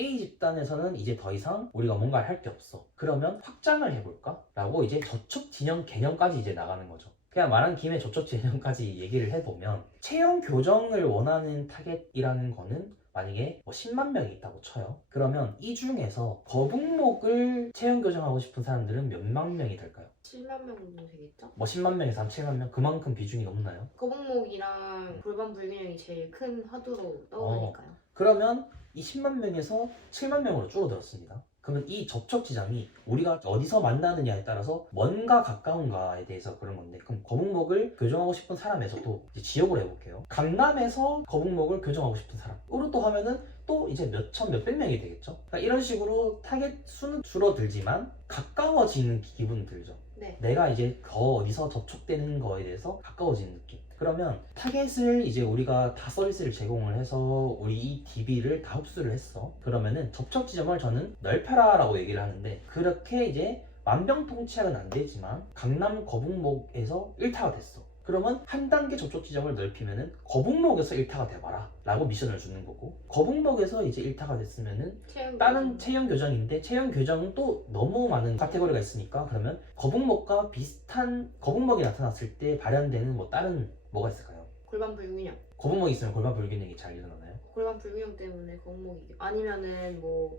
A 집단에서는 이제 더 이상 우리가 뭔가 할 게 없어. 그러면 확장을 해볼까? 라고 이제 저촉 진영 개념까지 이제 나가는 거죠. 그냥 말한 김에 저촉 진영까지 얘기를 해보면 체형 교정을 원하는 타겟이라는 거는 만약에 뭐 10만 명이 있다고 쳐요. 그러면 이 중에서 거북목을 체형 교정하고 싶은 사람들은 몇만 명이 될까요? 7만 명 정도 되겠죠? 뭐 10만 명에서 한 7만 명? 그만큼 비중이 높나요? 거북목이랑 골반 불균형이 제일 큰 화두로 떠오르니까요. 그러면 이 10만 명에서 7만 명으로 줄어들었습니다. 그러면 이 접촉 지점이 우리가 어디서 만나느냐에 따라서 먼가 가까운가에 대해서 그런 건데, 그럼 거북목을 교정하고 싶은 사람에서도 이제 지역으로 해볼게요. 강남에서 거북목을 교정하고 싶은 사람으로 또 하면은 또 이제 몇천 몇백 명이 되겠죠. 그러니까 이런 식으로 타겟 수는 줄어들지만 가까워지는 기분은 들죠. 네. 내가 이제 더 어디서 접촉되는 거에 대해서 가까워지는 느낌. 그러면 타겟을 이제 우리가 다 서비스를 제공을 해서 우리 이 DB를 다 흡수를 했어. 그러면은 접촉 지점을 저는 넓혀라 라고 얘기를 하는데, 그렇게 이제 만병통치약은 안 되지만 강남 거북목에서 1타가 됐어. 그러면 한 단계 접촉 지점을 넓히면은 거북목에서 1타가 돼봐라 라고 미션을 주는 거고, 거북목에서 이제 1타가 됐으면은 다른 체형 교정인데, 체형 교정은 또 너무 많은 카테고리가 있으니까 그러면 거북목과 비슷한 거북목이 나타났을 때 발현되는 뭐 다른 뭐가 있을까요? 골반 불균형. 거북목이 있으면 골반 불균형이 잘 일어나나요? 골반 불균형 때문에 거북목이 아니면은 뭐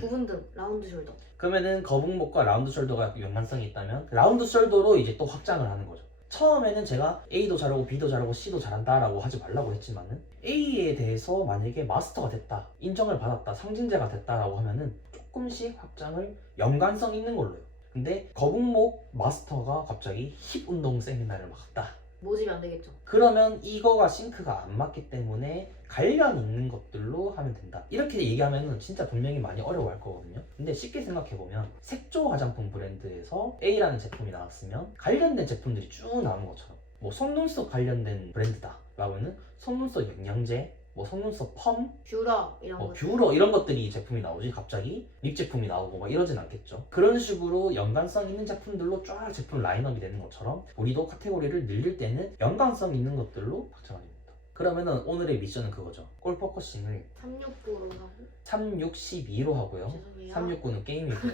구분 등 라운드 숄더. 그러면은 거북목과 라운드 숄더가 연관성이 있다면 라운드 숄더로 이제 또 확장을 하는 거죠. 처음에는 제가 A도 잘하고 B도 잘하고 C도 잘한다라고 하지 말라고 했지만은 A에 대해서 만약에 마스터가 됐다, 인정을 받았다, 상징자가 됐다라고 하면은 조금씩 확장을 연관성 있는 걸로 해요. 근데 거북목 마스터가 갑자기 힙 운동 세미나를 막 했다. 모집이 안 되겠죠. 그러면 이거가 싱크가 안 맞기 때문에 관련 있는 것들로 하면 된다. 이렇게 얘기하면 진짜 분명히 많이 어려워할 거거든요. 근데 쉽게 생각해보면 색조 화장품 브랜드에서 A라는 제품이 나왔으면 관련된 제품들이 쭉 나오는 것처럼, 뭐 속눈썹 관련된 브랜드다 라고는 속눈썹 영양제, 뭐 속눈썹 펌, 뷰러 이런 거. 뷰러 이런 것들이 제품이 나오지, 갑자기 립 제품이 나오고 막 이러진 않겠죠. 그런 식으로 연관성 있는 제품들로 쫙 제품 라인업이 되는 것처럼 우리도 카테고리를 늘릴 때는 연관성 있는 것들로 확장하게 됩니다. 그러면은 오늘의 미션은 그거죠. 골 포커싱을 369로 하고 362로 하고요. 죄송해요. 369는 게임이고요.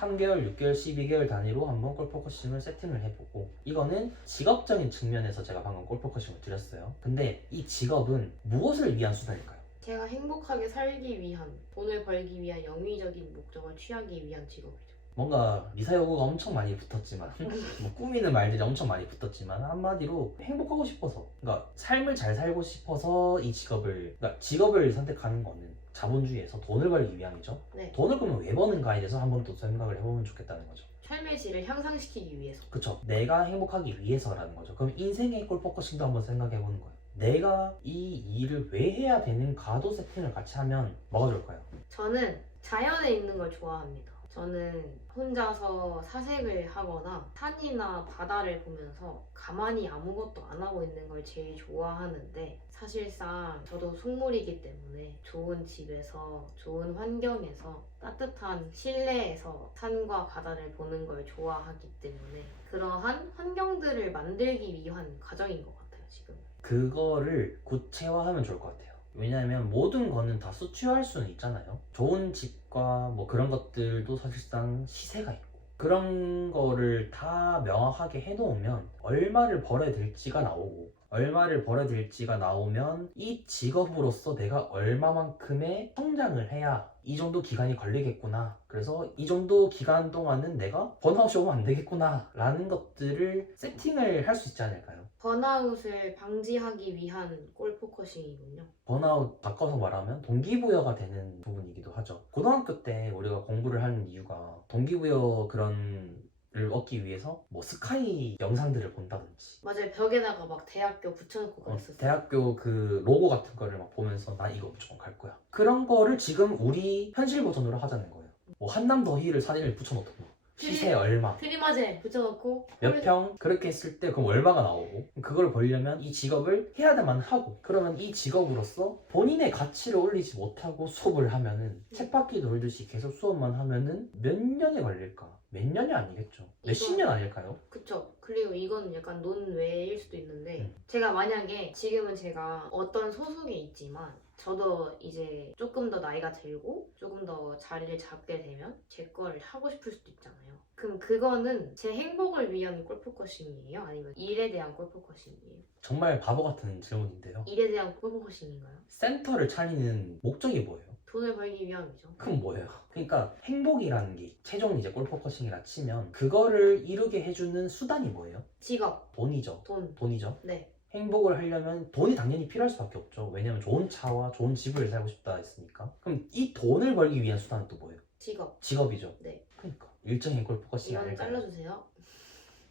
3개월, 6개월, 12개월 단위로 한번 골 포커싱을 세팅을 해보고, 이거는 직업적인 측면에서 제가 방금 골 포커싱을 드렸어요. 근데 이 직업은 무엇을 위한 수단일까요? 제가 행복하게 살기 위한, 돈을 벌기 위한 영위적인 목적을 취하기 위한 직업이죠. 뭔가 미사 여구가 엄청 많이 붙었지만 뭐 꾸미는 말들이 엄청 많이 붙었지만 한마디로 행복하고 싶어서, 그러니까 삶을 잘 살고 싶어서 이 직업을, 그러니까 직업을 선택하는 거는 자본주의에서 돈을 벌기 위함이죠. 네. 돈을 그러면 왜 버는가에 대해서 한번 또 생각을 해보면 좋겠다는 거죠. 삶의 질을 향상시키기 위해서. 그쵸. 내가 행복하기 위해서라는 거죠. 그럼 인생의 골 포커싱도 한번 생각해보는 거예요. 내가 이 일을 왜 해야 되는가도 세팅을 같이 하면 뭐가 좋을까요? 저는 자연에 있는 걸 좋아합니다. 저는 혼자서 사색을 하거나 산이나 바다를 보면서 가만히 아무것도 안 하고 있는 걸 제일 좋아하는데, 사실상 저도 속물이기 때문에 좋은 집에서, 좋은 환경에서, 따뜻한 실내에서 산과 바다를 보는 걸 좋아하기 때문에 그러한 환경들을 만들기 위한 과정인 것 같아요, 지금. 그거를 구체화하면 좋을 것 같아요. 왜냐하면 모든 거는 다 수치화할 수는 있잖아요. 좋은 집과 뭐 그런 것들도 사실상 시세가 있고, 그런 거를 다 명확하게 해놓으면 얼마를 벌어야 될지가 나오고, 얼마를 벌어야 될지가 나오면 이 직업으로서 내가 얼마만큼의 성장을 해야 이 정도 기간이 걸리겠구나, 그래서 이 정도 기간 동안은 내가 번아웃이 오면 안 되겠구나 라는 것들을 세팅을 할 수 있지 않을까요? 번아웃을 방지하기 위한 골 포커싱이군요. 번아웃 바꿔서 말하면 동기부여가 되는 부분이기도 하죠. 고등학교 때 우리가 공부를 하는 이유가 동기부여 그런 를 얻기 위해서 뭐 스카이 영상들을 본다든지, 맞아요. 벽에다가 막 대학교 붙여놓고 그랬었어요. 대학교 그 로고 같은 거를 막 보면서 나 이거 무조건 갈 거야, 그런 거를 지금 우리 현실 버전으로 하자는 거예요. 뭐 한남 더히를 사진을 붙여놓고 시세 얼마, 트리마제 붙여놓고 몇 평, 그렇게 했을 때 그럼 얼마가 나오고, 그걸 벌려면 이 직업을 해야만 하고, 그러면 이 직업으로서 본인의 가치를 올리지 못하고 수업을 하면은 쳇바퀴 돌듯이 계속 수업만 하면은 몇 년이 걸릴까? 몇 년이 아니겠죠. 몇십 년 아닐까요? 그쵸. 그리고 이거는 약간 논외일 수도 있는데 제가 만약에 지금은 제가 어떤 소속에 있지만 저도 이제 조금 더 나이가 들고 조금 더 자리를 잡게 되면 제 거를 하고 싶을 수도 있잖아요. 그럼 그거는 제 행복을 위한 골프코싱이에요? 아니면 일에 대한 골프코싱이에요? 정말 바보 같은 질문인데요. 일에 대한 골프코싱인가요? 센터를 차리는 목적이 뭐예요? 돈을 벌기 위함이죠. 그럼 뭐예요? 그러니까 행복이라는 게 최종 이제 골퍼커싱이라 치면 그거를 이루게 해주는 수단이 뭐예요? 직업, 돈이죠. 돈. 돈이죠. 네. 행복을 하려면 돈이 당연히 필요할 수밖에 없죠. 왜냐면 좋은 차와 좋은 집을 살고 싶다 했으니까. 그럼 이 돈을 벌기 위한 수단은 또 뭐예요? 직업. 직업이죠. 네. 그러니까 일정인 골퍼커싱이 이건 아닐까요? 잘라주세요.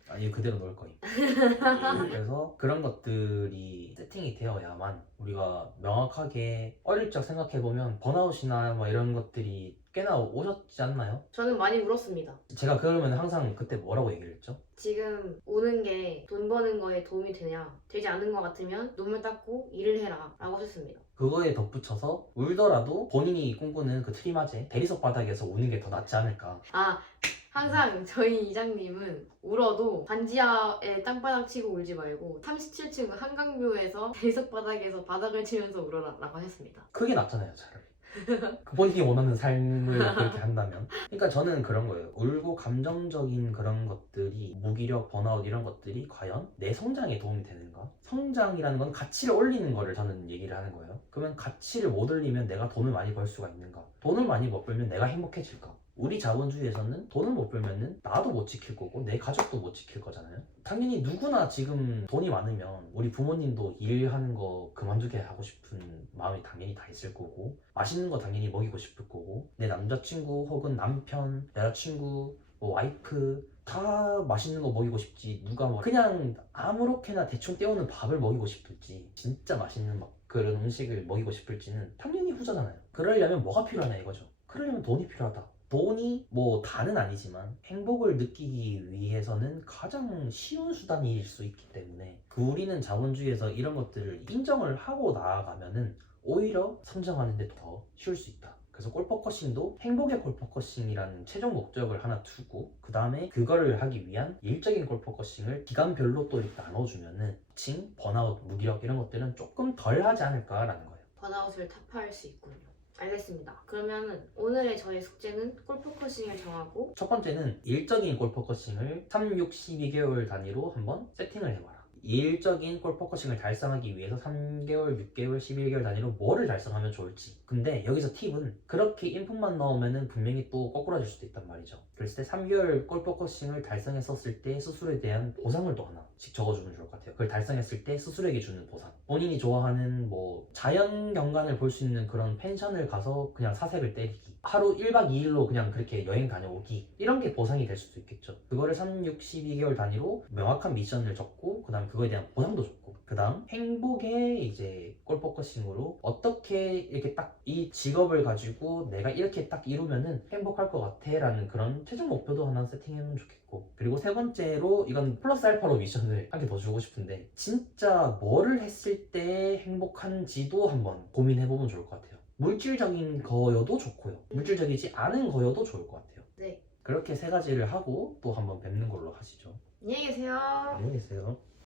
아니 그대로 넣을 거임. 그래서 그런 것들이 세팅이 되어야만 우리가 명확하게 어릴 적 생각해보면 번아웃이나 뭐 이런 것들이 꽤나 오셨지 않나요? 저는 많이 울었습니다. 제가 그러면 항상 그때 뭐라고 얘기를 했죠? 지금 우는 게 돈 버는 거에 도움이 되냐? 되지 않은 것 같으면 눈물 닦고 일을 해라 라고 하셨습니다. 그거에 덧붙여서 울더라도 본인이 꿈꾸는 그 트리마제 대리석 바닥에서 우는 게 더 낫지 않을까. 항상 저희 이장님은 울어도 반지하에 땅바닥 치고 울지 말고 37층 한강뷰에서 대리석 바닥에서 바닥을 치면서 울어라 라고 하셨습니다. 그게 낫잖아요, 차라리. 그 본인이 원하는 삶을 그렇게 한다면. 그러니까 저는 그런 거예요. 울고 감정적인 그런 것들이 무기력, 번아웃 이런 것들이 과연 내 성장에 도움이 되는가? 성장이라는 건 가치를 올리는 거를 저는 얘기를 하는 거예요. 그러면 가치를 못 올리면 내가 돈을 많이 벌 수가 있는가? 돈을 많이 못 벌면 내가 행복해질까? 우리 자본주의에서는 돈을 못 벌면은 나도 못 지킬 거고 내 가족도 못 지킬 거잖아요. 당연히 누구나 지금 돈이 많으면 우리 부모님도 일하는 거 그만두게 하고 싶은 마음이 당연히 다 있을 거고 맛있는 거 당연히 먹이고 싶을 거고 내 남자친구 혹은 남편, 여자친구, 뭐 와이프 다 맛있는 거 먹이고 싶지 누가 뭐 그냥 아무렇게나 대충 때우는 밥을 먹이고 싶을지 진짜 맛있는 막 그런 음식을 먹이고 싶을지는 당연히 후자잖아요. 그러려면 뭐가 필요하냐 이거죠. 그러려면 돈이 필요하다. 돈이 뭐 다는 아니지만 행복을 느끼기 위해서는 가장 쉬운 수단일 수 있기 때문에 우리는 자본주의에서 이런 것들을 인정을 하고 나아가면은 오히려 성장하는 데 더 쉬울 수 있다. 그래서 골퍼커싱도 행복의 골퍼커싱이라는 최종 목적을 하나 두고 그 다음에 그거를 하기 위한 일적인 골퍼커싱을 기간별로 또 이렇게 나눠주면은 칭, 번아웃, 무기력 이런 것들은 조금 덜 하지 않을까라는 거예요. 번아웃을 타파할 수 있군요. 알겠습니다. 그러면은 오늘의 저희 숙제는 골프코싱을 정하고 첫 번째는 일적인 골퍼커싱을 3, 6, 12개월 단위로 한번 세팅을 해봐라. 일적인 골퍼커싱을 달성하기 위해서 3개월, 6개월, 11개월 단위로 뭐를 달성하면 좋을지. 근데 여기서 팁은 그렇게 인풋만 넣으면 분명히 또 거꾸라질 수도 있단 말이죠. 그랬을 때 3개월 골퍼커싱을 달성했었을 때 스스로에 대한 보상을 또 하나씩 적어주면 좋을 것 같아요. 그걸 달성했을 때 스스로에게 주는 보상. 본인이 좋아하는 뭐 자연 경관을 볼 수 있는 그런 펜션을 가서 그냥 사색을 때리기. 하루 1박 2일로 그냥 그렇게 여행 다녀오기. 이런 게 보상이 될 수도 있겠죠. 그거를 3, 6, 12개월 단위로 명확한 미션을 적고 그 다음 그거에 대한 보상도 줬고 그 다음 행복의 이제 골퍼커싱으로 어떻게 이렇게 딱 이 직업을 가지고 내가 이렇게 딱 이루면은 행복할 것 같아 라는 그런 최종 목표도 하나 세팅해놓으면 좋겠고 그리고 세 번째로 이건 플러스 알파로 미션을 한 개 더 주고 싶은데 진짜 뭐를 했을 때 행복한지도 한번 고민해보면 좋을 것 같아요. 물질적인 거여도 좋고요 물질적이지 않은 거여도 좋을 것 같아요. 네. 그렇게 세 가지를 하고 또 한번 뵙는 걸로 하시죠. 안녕히 계세요. 안녕히 계세요.